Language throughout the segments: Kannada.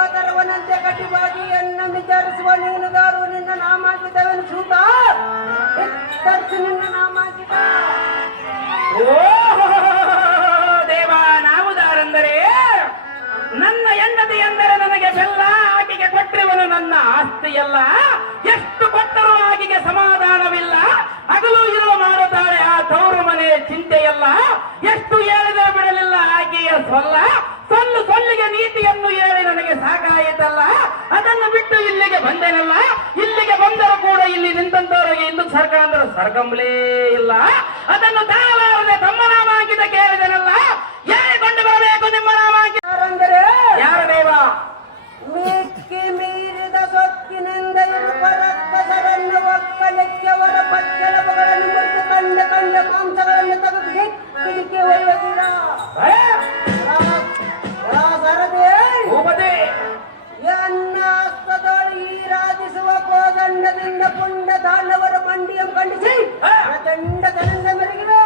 ಗಂಗೋದರವನಂತೆ ಕಟಿವಾಗಿ ಎನ್ನ ವಿಚಾರಿಸುವ ನೀನುಗಾರು ನಿನ್ನ ನಾಮಾಂಕಿತವೆನು ಸೂತ ತರ್ಸು ನಿನ್ನ ನಾಮಾಂಕಿತ. ಓ ದೇವ, ನಾವುದಾರೆಂದರೆ ನನ್ನ ಹೆಂಡತಿ ಎಂದರೆ ನನಗೆ ಬೆಲ್ಲ, ಆಕೆಗೆ ಕೊಟ್ಟಿರುವನು ನನ್ನ ಆಸ್ತಿಯಲ್ಲ. ಎಷ್ಟು ಕೊಟ್ಟರೂ ಆಕೆಗೆ ಸಮಾಧಾನವಿಲ್ಲ. ಹಗಲು ಇರುವ ಮಾಡುತ್ತಾರೆ ಆ ತವರು ಮನೆ ಚಿಂತೆಯಲ್ಲ. ಎಷ್ಟು ಹೇಳಿದರೆ ಬಿಡಲಿಲ್ಲ ಆಕೆಯ ಸೊಲ್ಲಿಗೆ ನೀತಿಯನ್ನು ಹೇಳಿ ನನಗೆ ಸಾಕಾಯಿತಲ್ಲ. ಅದನ್ನು ಬಿಟ್ಟು ಇಲ್ಲಿಗೆ ಬಂದೇನಲ್ಲ. ಇಲ್ಲಿಗೆ ಬಂದರೂ ಕೂಡ ಇಲ್ಲಿ ನಿಂತಂತವರಿಗೆ ಇಂದು ಸರ್ಕ ಅಂದ್ರೆ ಸರ್ಕಂಬಲೇ ಇಲ್ಲ. ಅದನ್ನು ತಾಳಲಾರದೆ ತಮ್ಮ ನಾಮಾಂಕಿತ ಕೇಳಿದನಲ್ಲ. ಹೇಳಿಕೊಂಡು ಬರಬೇಕು ನಿಮ್ಮ ನಾಮಾಂಕಿತ. ಯಾರ ದೇವ? ಮಿಕ್ಕಿ ಮೀರಿದ ಸೊಕ್ಕಿನಿಂದ ಇರುವ ರಕ್ಕಸರನ್ನು ಒಕ್ಕಲಿಕ್ಕವರ ಪಚ್ಚಲಗಳನ್ನು ಮುರಿದು ಕಂಡ ಮಾಂಸಗಳನ್ನು ತೆಗೆದು ದಿಕ್ಕಿಡಿಕೆ ಒಯ್ಯುತ್ತೀರ. ಎನ್ನ ಹಸ್ತದೊಳು ಈ ರಾಜಿಸುವ ಕೋದಂಡದಿಂದ ಪುಂಡ ದಾನವರ ಮಂಡಿಯ ಖಂಡಿಸಿ ಪ್ರಚಂಡ ತನಂದ ಮೆರಗಿವೆ.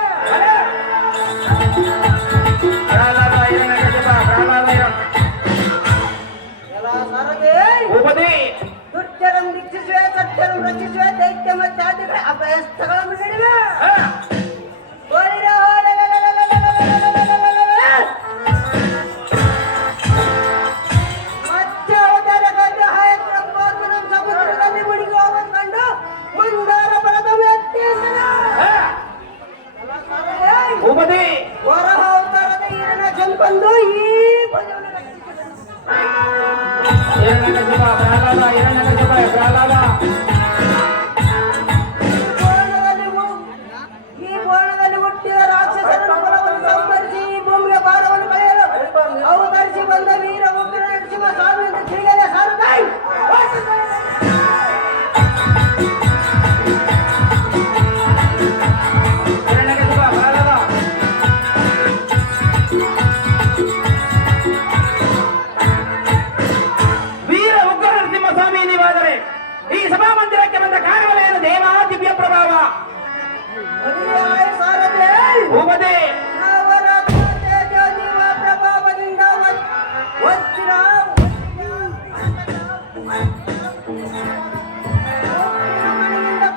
ದುರ್ಜರಂ ದೀಕ್ಷಿಸುವೆ, ಸತ್ಯರಂ ರಕ್ಷಿಸುವೆ, ದೈತ್ಯ ಮತ್ತಾದಿಗಳ ಅಭಯಸ್ಥಗಳನ್ನು ನೀಡಿವೆ. ಸಮುದ್ರದಲ್ಲಿ ಮುಳುಗಿ ಹೋಗೋದು ಕಂಡು ಮುಂದಾರ ಬರದ ಹೊರ ಅವತಾರದ ಈರನ ಚಂಪಂದು ಈ ಭಯವನ್ನು ಈ ಬೋಣದಲ್ಲಿ ಹುಟ್ಟಿದ ರಾಕ್ಷಸರನ್ನು ಕುಲವನ್ನು ಸಂಹರಿಸಿ ಈ ಭೂಮಿಯ ಭಾರವನ್ನು ಕಳೆಯಲು ಅವತರಿಸಿ ಬಂದ ವೀರ ಉಗ್ರ ನರಸಿಂಹ ಸ್ವಾಮಿ ಎಂದು ತಿಳಿಯದೆ ಸಾರುತ್ತಾಯಿ. ಈ ಸಭಾಮಂದಿರಕ್ಕೆ ಬಂದ ಕಾರಣವೇನು ದೇವ? ದಿವ್ಯ ಪ್ರಭಾವ. ಪ್ರಭಾವದಿಂದ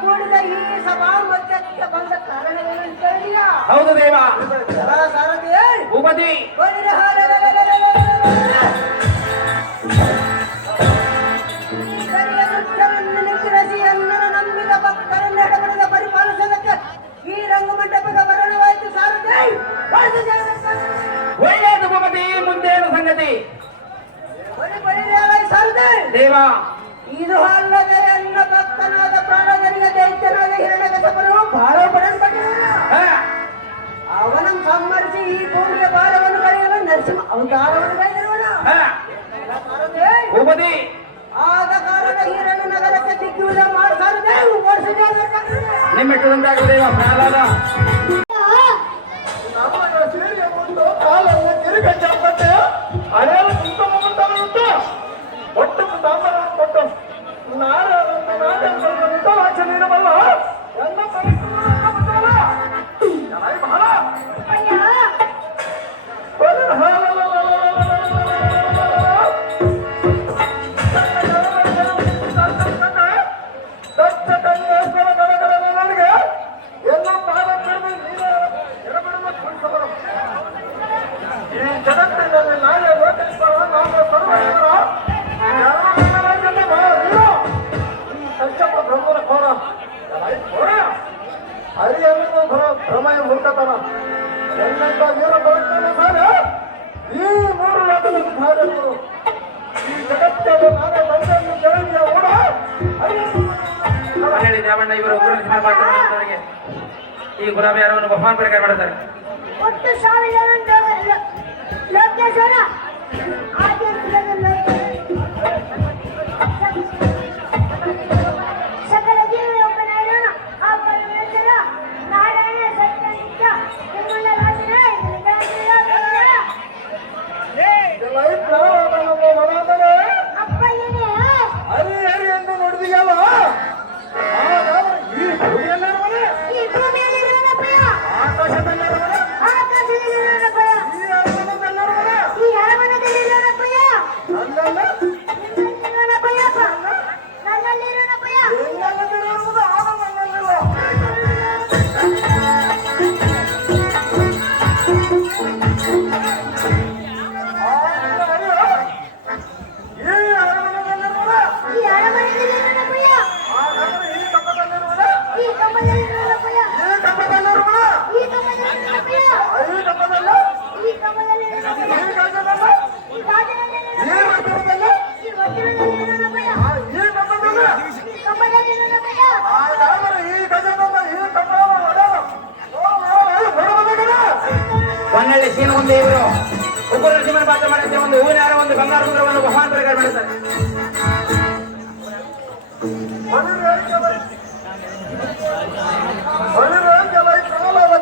ಕೂಡಿದ ಈ ಸಭಾಮಂದಿರಕ್ಕೆ ಬಂದ ಕಾರಣವೇನು ಕೇಳಿಯ? ಹೌದು ದೇವ. ಸಾರಥಿ ಭೂಪತಿ ನಂಬಿದ ಭಕ್ತರನ್ನು ಎಡಬಡದ ಪರಿಪಾಲಿಸಲಿಕ್ಕೆ ಈ ರಂಗಮಂಟಪದ ಮರಣವಾಯಿತು. ಸಾರಥಿ ಒಳ್ಳೆಯದು ಭೂಪತಿ. ಮುಂದೇನು ಸಂಗತಿ? ಸಾರಥಿ ದೇವ, ಇದು ಅಲ್ಲದೆ ಎನ್ನ ಭಕ್ತನಾದ ಪ್ರಾಣದನಿಗೆ ದೈತ್ಯನಾದ ಹಿರಣ್ಯಕಶಿಪನು ಬಹಳ ಪಡೆಯಲ್ಪಟ್ಟಿರುವನು. ಅವನನ್ನು ಸಂಹರಿಸಿ ಈ ಭೂಮಿಯ ಭಾರವನ್ನು ಕಳೆಯಲು ನರಸಿಂಹ ಅವತಾರವನ್ನು ಕೈದಿರುವನು. ಭೂಪತಿ, ಆದ ಕಾರಣ ಹಿರಣ್ಯ ನಗರಕ್ಕೆ ದಿಗ್ವಿಜಯ ಮಾಡಿಸಾರದೆ ನಿಮ್ಮೆಟ್ಟುವಂತಾಗ ದೇವ. ಪ್ರಹ್ಲಾದ ಸೇರಿ ಒಂದು ಕಾಲನ್ನು ತಿರುಗ ಚಪ್ಪಟ್ಟೆ ಹಳೆಯಲು ಉಂಟು ಒಟ್ಟು ತಾಂಬರ ಕೊಟ್ಟು ನಾಳೆ ವಾಚ ನೀಡಬಲ್ಲ ಎಲ್ಲ ಬಹಳ ಈ ಜಗತ್ತಿನಲ್ಲಿ ನಾಳೆ ಲೋಕೇಶ್ವರ ನಾಮ ಸರ್ವೇಶ್ವರ ಕಶ್ಯಪ ಬ್ರಹ್ಮನ ಕೋರ ಹರಿಯನ್ನು ಭ್ರಮಯ ಮೂರ್ಖತನ ಎನ್ನಂತ ವೀರ ಬದುಕನ್ನು ಸಾರ ಈ ಮೂರು ಲೋಕದ ಧಾರಕರು ಈ ಜಗತ್ತನ್ನು ನಾನೇ ಬಂದನ್ನು ಜಗತ್ತಿಯ ಓಡ ಹೇಳಿ ದೇವಣ್ಣ ಇವರು ಉಗ್ರರಿಗೆ ಈ ಗುಲಾಬಿ ಯಾರವನ್ನು ಬಹುಮಾನ ಪ್ರಕಾರ ಮಾಡುತ್ತಾರೆ. ಒಟ್ಟು 1000 ಲೋಕೇಶ್ವರ ಸಕಲ ಜೀವನೊಬ್ಬನಾದ ಆ ಪರಮೇಶ್ವರ ನಾರಾಯಣ ಸತ್ಯನಿತ್ಯ ನಿಮ್ಮನ್ನ ಅಪ್ಪಯ್ಯನೇ ಹರಿ ಹರಿ ಎಂದು ನೋಡಿದೆಯಲ್ಲ ಈ ಭೂಮಿಯಲ್ಲಿ ಆಕಾಶದಲ್ಲಿ ಈ ಅರಮನದಲ್ಲಿ ಮಾಡಂತೆ ಒಂದು ಹೂವಿನ ಹಾರ, ಒಂದು ಬಂಗಾರ ಕುದುರೆವನ್ನು ಬಹುಮಾನ ಪ್ರಕಾರ ಮಾಡುತ್ತಾರೆ.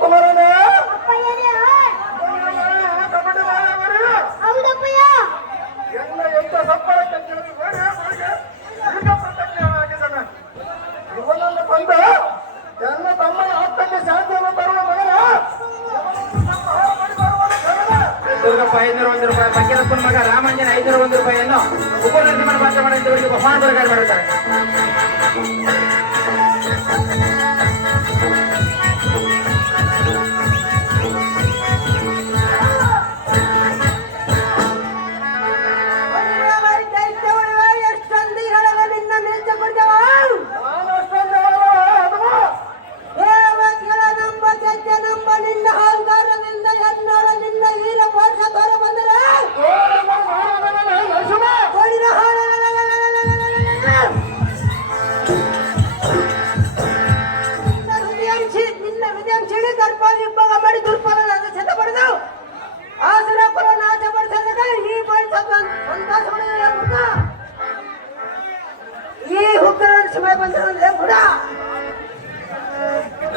ಕುಮಾರನೇ ಅಪ್ಪಯ್ಯನೇ ಹೌದಪ್ಪಯ್ಯ. ಎಲ್ಲ ಎಂತ ಸಪ್ಪಳಕ್ಕೆ ಇವನನ್ನು ಬಂದ ಎಲ್ಲ ತಮ್ಮನ ಆತ್ಮಕ್ಕೆ ಶಾಂತಿಯನ್ನು ತರುವ ಮಗನ ದುರ್ಗಪ್ಪ 501 ರೂಪಾಯಿ, ಮಂಜನಪ್ಪನ ಮಗ ರಾಮಂಜನ 501 ರೂಪಾಯಿಯನ್ನು ಉಪನರಸಿಂಹನ ಪಾತ್ರ ಮಾಡಿದ್ದವರಿಗೆ ಬಹುಮಾನ ಪ್ರಕಾರ ಮಾಡುತ್ತಾರೆ. ಎಷ್ಟೊಂದು ಹೇಳದ ನಿನ್ನ ನಿಲ್ಚ ಕೊಡ್ತೇವ ನಮ್ಮ ಜಜ್ಜ ನಮ್ಮ ನಿನ್ನ ಅಹಂಕಾರದಿಂದ ಎನ್ನೋಳ ನಿನ್ನ ವೀರ ವರ್ಷ ತೋರ ಬಂದರೆ ಕೋಡಿನ ನಿನ್ನ ಹೃದಯ ಸಿಡಿ ದರ್ಪಾಗ ಮಾಡಿ ದುರ್ಬಲ ಸತ ಪಡೆದು ಆಸರ ಕುಲ ನಾಶ ಪಡಿಸದ ಈ ಬಳಿ ಸಂತೋಷ ಈ ಹುಗ್ಗರ ಸಮಯ ಬಂದ್ರೆ ಬುಡ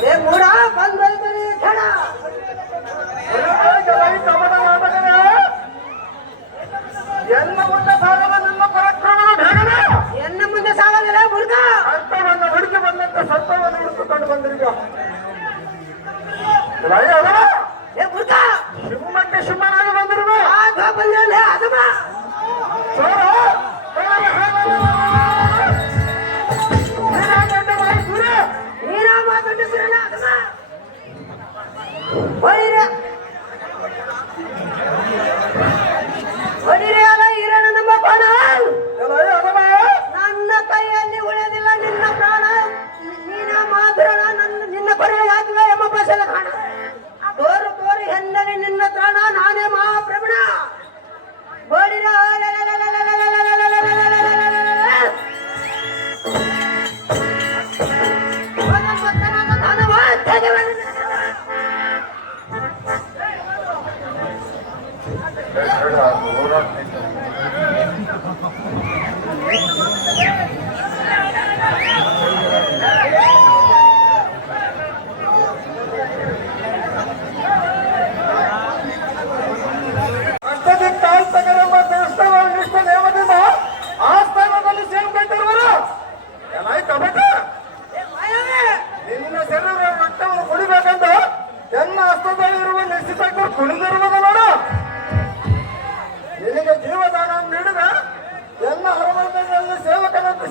ಏ ಬುಡ ಬಂದೈತೆ ಕ್ಷಣ ಎಲ್ಲ ಮುಂದೆ ಸಾಗದ ನಿಮ್ಮ ಪರಾಕ್ರಮದ ಬೇಗನೆ ಎನ್ನ ಮುಂದೆ ಸಾಗಲಿಲ್ಲ ಬುಡ್ಕ ಅರ್ಥವನ್ನು ಹುಡುಕಿ ಬಂದಂತ ಸತ್ವವನ್ನು ಹುಡುಕಿಕೊಂಡು ಬಂದಿರುವ ಏ ಬುಡ್ಕ ಶಿವಮಕ್ಕೆ ಶಿವನಾಗಿ ಬಂದಿರುವ ಆಗ ಬಂದ್ರೆ ಅದಮ್ಮ ನೀನ ಮಾತೊಂಡು ಸುರನ ಅದಮ್ಮ ಹೊಡಿರೆ ಅಲ್ಲ ಇರೋಣ ನಮ್ಮ ಬಾಣ ನನ್ನ ಕೈಯಲ್ಲಿ ಉಳಿದಿಲ್ಲ ನಿನ್ನ ಪ್ರಾಣ ನೀನ ಮಾತ್ರ ನಿನ್ನ ಕೊರೆ ಹಾಕುವ ಎಂಬ ಬಸಲ ಕಾಣ ತೋರು ತೋರು ಹೆಂಡಲಿ ನಿನ್ನ ತ್ರಾಣ ನಾನೇ ಮಹಾಪ್ರಭುಣ ಬೋಡಿರ ಅಷ್ಟದಿ ಕಾಲ್ ತಗರಮ್ಮ ದೇವಸ್ಥಾನ ನಿಷ್ಠ ನೇಮದಿಂದ ಆ ಸ್ಥಾನದಲ್ಲಿ ಸೇರ್ಕೊಂಡಿರುವರು ಎಲ್ಲ ಕಬಟ ನಿನ್ನ ಶರೀರ ರಕ್ತವನ್ನು ಕುಡಿಬೇಕಂತ ಎನ್ನ ಹಸ್ತದಲ್ಲಿರುವ ನಿಶ್ಚಿತ ಕುಣಿದಿರುವುದು ನೋಡು. ನಿನಗೆ ಜೀವದಾನ ನೀಡಿದ ಎನ್ನ ಅರಮನೆಯಲ್ಲಿ ಸೇವಕನಂತೆ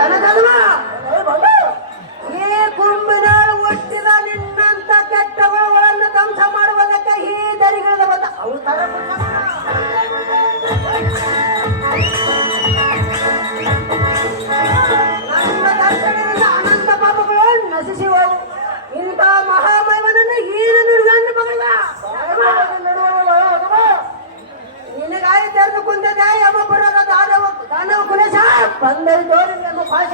ದನದಲ್ವ ಏ ಬಂದ ಈ ಕುಂಬಿನಾಳು ಹುಟ್ಟಿದ ನಿನ್ನಂತ ಕೆಟ್ಟವಳನ್ನು ಧ್ವಂಸ ಮಾಡುವುದಕ್ಕೆ ಈ ದರಿಗಿಳಿದ ಬಂದ ಅವು ತರ ನನ್ನ ದರ್ಶನದಿಂದ ಅನಂತ ಪಾಪಗಳು ನಶಿಸಿವವು. ಇಂಥ ಮಹಾಮೈವನನ್ನು ಈನ ನುಡಿಗಂಡು ಮಗಳ ನಡುವಲ್ಲ ಹನುಮ ನಿನಗಾಯಿ ತೆರೆದು ಕುಂತಿದೆ ಯಮಪುರದ ದಾನವ ಕುಲೇಶ ಬಂದರಿ ಜೋಡಿ ನಮ್ಮ ಪಾಶ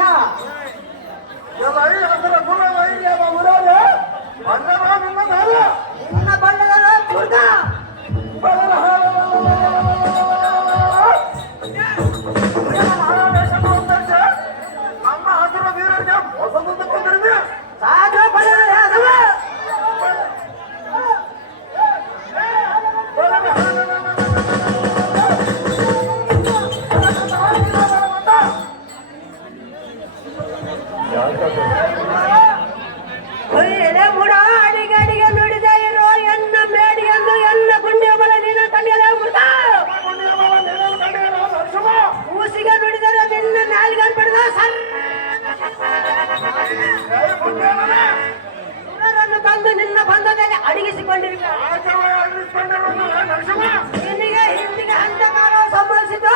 ಎಲ್ಲ ಈ ಹಸಿರ ಗುಣ ವೈದ್ಯದ ಊರಾಗ ಬಂದವ ನಿನ್ನ ದಾರ ನಿನ್ನ ಬಣ್ಣದ ದುರ್ಗ ನಮ್ಮ ಹಸಿರ ವೀರರಿಗೆ ಮೋಸದಿಂದ ಬಂದಿರಿದೆ ಸಾಧು ಬಣ್ಣದ ಯಾದವ ಎಲೆ ಮುಡ ಅಡಿಗೆ ಅಡಿಗೆ ನುಡಿದ ಇರೋ ಎನ್ನ ಮೇಡಿ ಎಂದು ಎನ್ನ ಗುಂಡಿ ಬಲ ನಿನ್ನ ಕಣ್ಣಿಗೆ ಮುರ್ದ ಊಸಿಗೆ ನುಡಿದರೆ ನಿನ್ನ ನಾಲಿಗೆ ಬಿಡದ ಸುರರನ್ನು ತಂದು ನಿನ್ನ ಬಂಧದಲ್ಲಿ ಅಡಗಿಸಿಕೊಂಡಿರುವೆ ನಿನಗೆ ಹಿಂದಿಗೆ ಹಂತಕಾಲ ಸಂಭವಿಸಿತು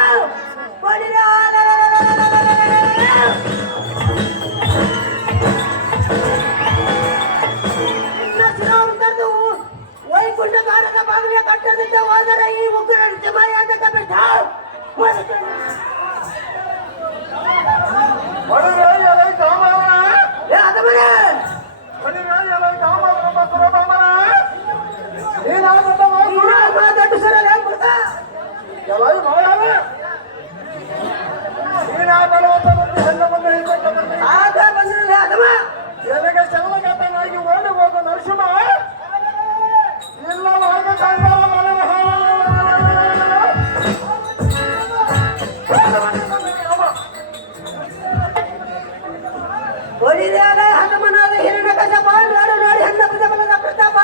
ವೈಕುಂಠ ಕಾರದ ಬಾಗಿಲಿಗೆ ಕಟ್ಟದಿಂದ ಹೋದರೆ ಈ ಉಗ್ರ ಜಮಾಯಾದ ಬಿಟ್ಟ ಎಲೆಗೆ ಶವಗತನಾಗಿ ಓಡಿ ಹೋದ ನರಸಿಂಹ ಇಲ್ಲವಾಗ ಒಲಿದಾಗ ಹನುಮನಾದ ಹಿರಣ್ಯ ಕಶಪ ನೋಡು ನೋಡಿ ಹೆಣ್ಣ ಬಲದ ಪ್ರತಾಪ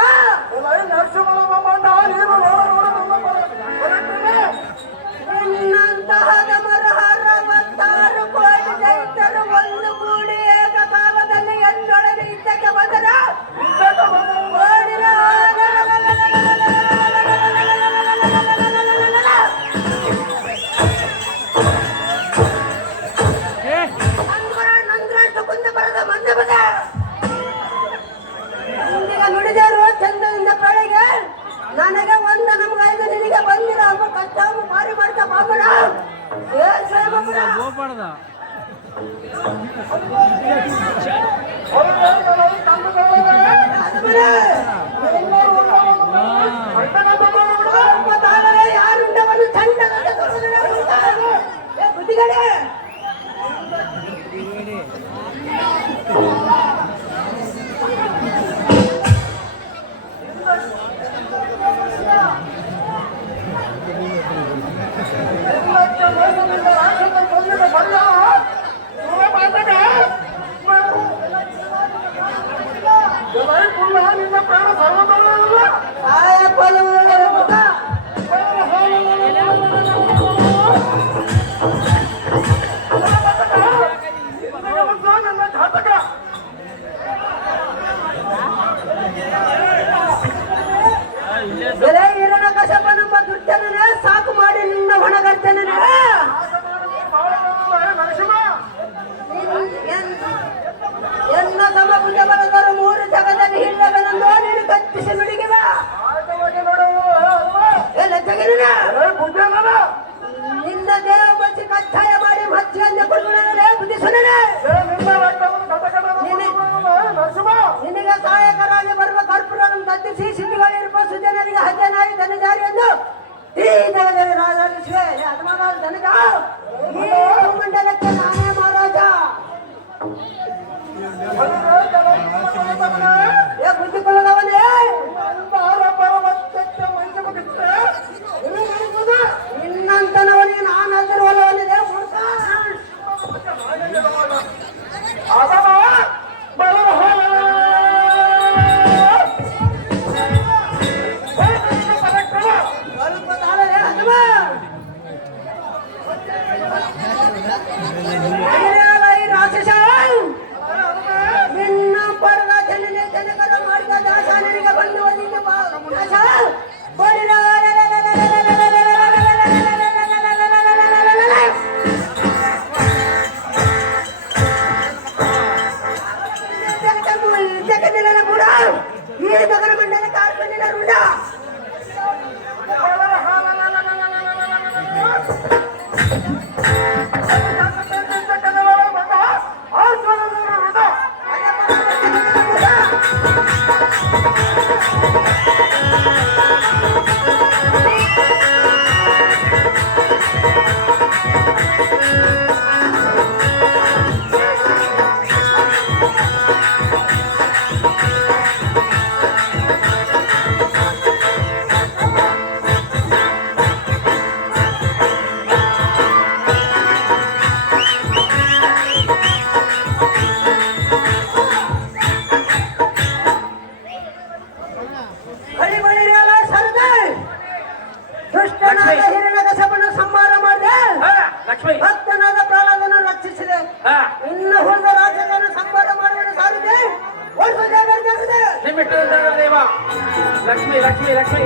ನರಸಿಂಹನ ಮಂಡ ನೀನು ನಿನ್ನಂತಹ ಮರಹರ 66 ಕೋಟಿ ದೈತ್ಯರು ಒಂದು ಕೂಡಿ ಏಕಕಾಲದಲ್ಲಿ ಎಂದೊಳಗೆ ಇದ್ದಕ್ಕೆ ಬಂದರ ನಂದ್ರಷ್ಟು ಕುಂದ ಬರದ ಮಂದೆ ಬದ ನುಡಿದರು ಚಂದದಿಂದ ಬೆಳಗ್ಗೆ ನನಗೆ ಒಂದು ನಮಗೈದು ನಿನಗೆ ಬಂದಿರ ಅಮ್ಮ ಕಷ್ಟ ಮಾರಿ ಮಾಡ್ತಾ ಬಾಬರ ಯಾರುಂಡವನ್ನು ಚಂಡ ಬುದ್ಧಿಗಡೆ ನಿನ್ನ ಪ್ರಾಣ ಸರ್ವತಲ್ಲ ನನ್ನ ಘಾತಕ ಬೆಲೆ ಇರನ ಕಶಪನೆಂಬ ದುರ್ಜನನೇ ಸಾಕು ಮಾಡಿ ನಿನ್ನ ಹೊಣಗರ್ತೇನೆ ಎನ್ನ ತಮ್ಮ ಮುಂದೆ ಬರದರು 3 ಜಗದಲ್ಲಿ ಹಿಲ್ಲಗನಂದು ನೀನು ಕತ್ತಿಸಿ ನುಡಿಗಿವ ಎಲ್ಲ ಜಗನ ನಿನ್ನ ದೇಹ ಬಚ್ಚಿ ಕಚ್ಚಾಯ ಮಾಡಿ ಮಚ್ಚಿಯಂದೆ ಕೊಡುವನೇ ಬುದ್ಧಿ ಸುನನೆ ನಿನಗೆ ಸಹಾಯಕರಾಗಿ ಬರುವ ಕರ್ಪೂರವನ್ನು ಕತ್ತಿಸಿ ಸಿದ್ಧಿಗಳಿರುವ ಸುಜನರಿಗೆ ಹಜನಾಗಿ ಧನಜಾರಿಯನ್ನು ಈ ಜಗದಲ್ಲಿ ರಾಜರಿಸುವೆ ಹನುಮಾನ ಧನಜ ಈ ಮಂಡಲಕ್ಕೆ ನಾನೇ ಮಹಾರಾಜ ಬುದ್ಧಿಕೊಳ್ಳದವನೇ ನಿನ್ನಂತನವನಿಗೆ ನಾನಾದರೂ ಒಲವನಿದೆ ಸ್ವಲ್ಪ ತಾಳಲೇ ಹನುಮ ಲಕ್ಷ್ಮಿ ಭಕ್ತನಾದ ಪ್ರಹ್ಲಾದನ ರಕ್ಷಿಸಿದೆ. ಹಾ ಇನ್ನು ಉಳಿದ ರಾಜ್ಯಗಳನ್ನು ಸಂಪಾದ ಮಾಡುವುದು ಸಾರಿಗೆ ಓಡಿಸೋ ಜಾಗ ನಿಮ್ಮಿಟ್ಟು ದೇವ ಲಕ್ಷ್ಮಿ ಲಕ್ಷ್ಮಿ ಲಕ್ಷ್ಮಿ